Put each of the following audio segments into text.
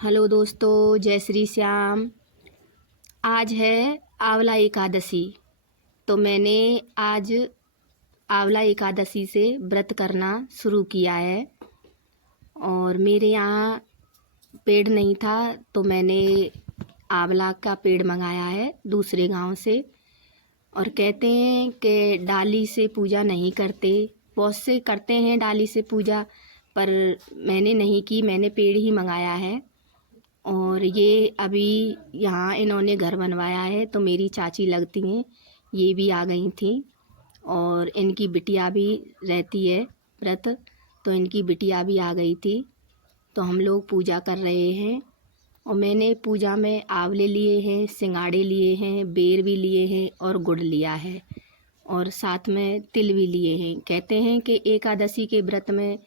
Hello दोस्तों, जय श्री श्याम। आज है आंवला एकादशी। तो मैंने आज आंवला एकादशी से व्रत करना शुरू किया है। और मेरे यहाँ पेड़ नहीं था तो मैंने आंवला का पेड़ मंगाया है दूसरे गांव से। और कहते हैं कि डाली से पूजा नहीं करते, बहुत से करते हैं डाली से पूजा, पर मैंने नहीं की, मैंने पेड़ ही मंगाया है। और ये अभी यहाँ इन्होंने घर बनवाया है तो मेरी चाची लगती हैं, ये भी आ गई थी। और इनकी बिटिया भी रहती है व्रत, तो इनकी बिटिया भी आ गई थी। तो हम लोग पूजा कर रहे हैं। और मैंने पूजा में आंवले लिए हैं, सिंगाड़े लिए हैं, बेर भी लिए हैं और गुड़ लिया है। और साथ में तिल भी लिए हैं। कहते हैं कि एकादशी के व्रत में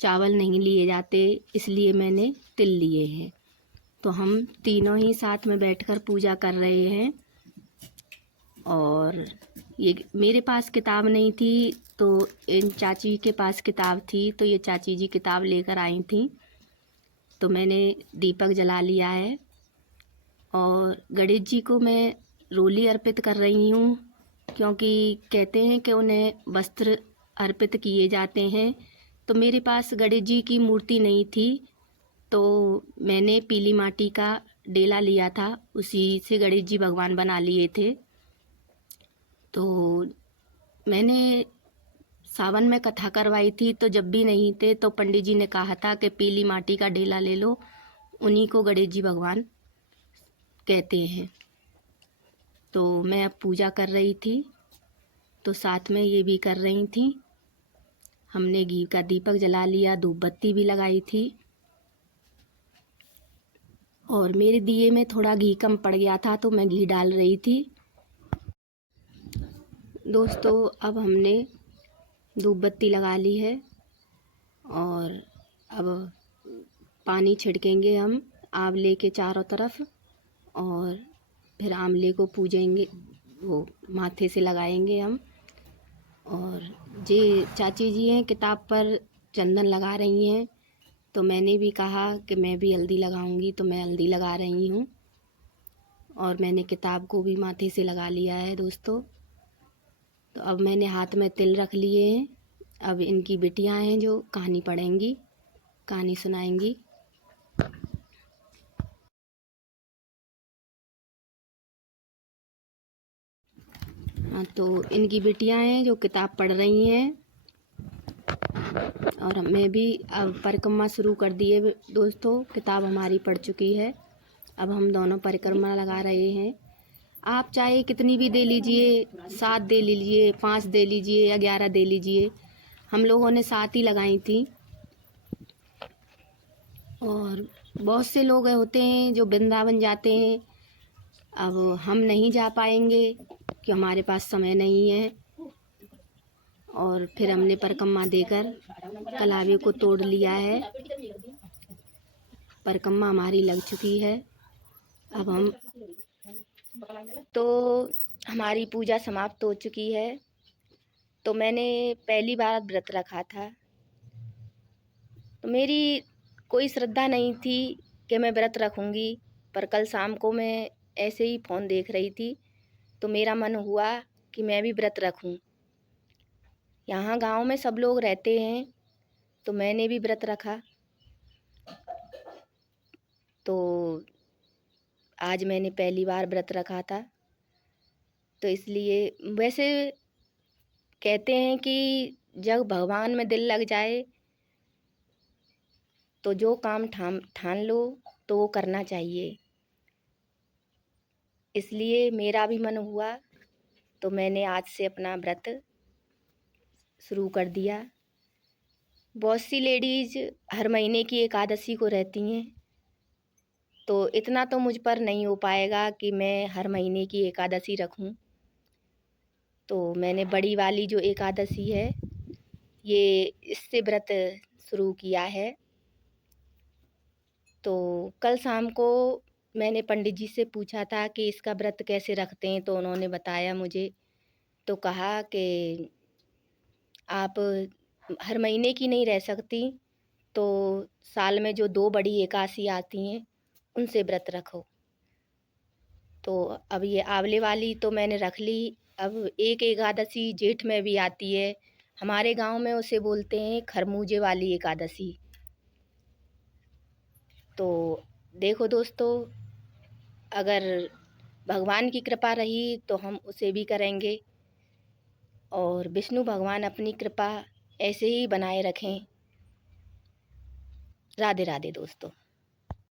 चावल नहीं लिए जाते, इसलिए मैंने तिल लिए हैं। तो हम तीनों ही साथ में बैठकर पूजा कर रहे हैं। और ये मेरे पास किताब नहीं थी तो इन चाची के पास किताब थी, तो ये चाची जी किताब लेकर आई थी। तो मैंने दीपक जला लिया है। और गणेश जी को मैं रोली अर्पित कर रही हूँ, क्योंकि कहते हैं कि उन्हें वस्त्र अर्पित किए जाते हैं। तो मेरे पास गणेश जी की मूर्ति नहीं थी, तो मैंने पीली माटी का डेला लिया था, उसी से गणेश जी भगवान बना लिए थे। तो मैंने सावन में कथा करवाई थी, तो जब भी नहीं थे तो पंडित जी ने कहा था कि पीली माटी का डेला ले लो, उन्हीं को गणेश जी भगवान कहते हैं। तो मैं अब पूजा कर रही थी, तो साथ में ये भी कर रही थी। हमने घी का दीपक जला लिया, धूप बत्ती भी लगाई थी। और मेरे दिए में थोड़ा घी कम पड़ गया था तो मैं घी डाल रही थी। दोस्तों, अब हमने धूप बत्ती लगा ली है और अब पानी छिड़केंगे हम आंवले के चारों तरफ। और फिर आंवले को पूजेंगे, वो माथे से लगाएंगे हम। और जे चाची जी हैं किताब पर चंदन लगा रही हैं, तो मैंने भी कहा कि मैं भी हल्दी लगाऊंगी, तो मैं हल्दी लगा रही हूँ। और मैंने किताब को भी माथे से लगा लिया है दोस्तों। तो अब मैंने हाथ में तिल रख लिए हैं। अब इनकी बिटियां हैं जो कहानी पढ़ेंगी, कहानी सुनाएंगी। हाँ, तो इनकी बिटियां हैं जो किताब पढ़ रही हैं। और मैं भी अब परिक्रमा शुरू कर दिए दोस्तों, किताब हमारी पढ़ चुकी है। अब हम दोनों परिक्रमा लगा रहे हैं। आप चाहे कितनी भी दे लीजिए, 7 दे लीजिए, 5 दे लीजिए या 11 दे लीजिए। हम लोगों ने 7 ही लगाई थी। और बहुत से लोग होते हैं जो वृंदावन जाते हैं। अब हम नहीं जा पाएंगे कि हमारे पास समय नहीं है। और फिर हमने परिक्रमा देकर कलावे को तोड़ लिया है। परिक्रमा हमारी लग चुकी है। अब हम तो हमारी पूजा समाप्त हो चुकी है। तो मैंने पहली बार व्रत रखा था, तो मेरी कोई श्रद्धा नहीं थी कि मैं व्रत रखूंगी। पर कल शाम को मैं ऐसे ही फ़ोन देख रही थी, तो मेरा मन हुआ कि मैं भी व्रत रखूं। यहाँ गांव में सब लोग रहते हैं, तो मैंने भी व्रत रखा। तो आज मैंने पहली बार व्रत रखा था, तो इसलिए वैसे कहते हैं कि जब भगवान में दिल लग जाए तो जो काम ठान लो तो वो करना चाहिए। इसलिए मेरा भी मन हुआ, तो मैंने आज से अपना व्रत शुरू कर दिया। बहुत सी लेडीज़ हर महीने की एकादशी को रहती हैं, तो इतना तो मुझ पर नहीं हो पाएगा कि मैं हर महीने की एकादशी रखूं। तो मैंने बड़ी वाली जो एकादशी है, ये इससे व्रत शुरू किया है। तो कल शाम को मैंने पंडित जी से पूछा था कि इसका व्रत कैसे रखते हैं, तो उन्होंने बताया मुझे। तो कहा कि आप हर महीने की नहीं रह सकती, तो साल में जो 2 बड़ी एकादशी आती हैं उनसे व्रत रखो। तो अब ये आंवले वाली तो मैंने रख ली। अब एक एकादशी जेठ में भी आती है, हमारे गांव में उसे बोलते हैं खरबूजे वाली एकादशी। तो देखो दोस्तों, अगर भगवान की कृपा रही तो हम उसे भी करेंगे, और विष्णु भगवान अपनी कृपा ऐसे ही बनाए रखें। राधे राधे दोस्तों।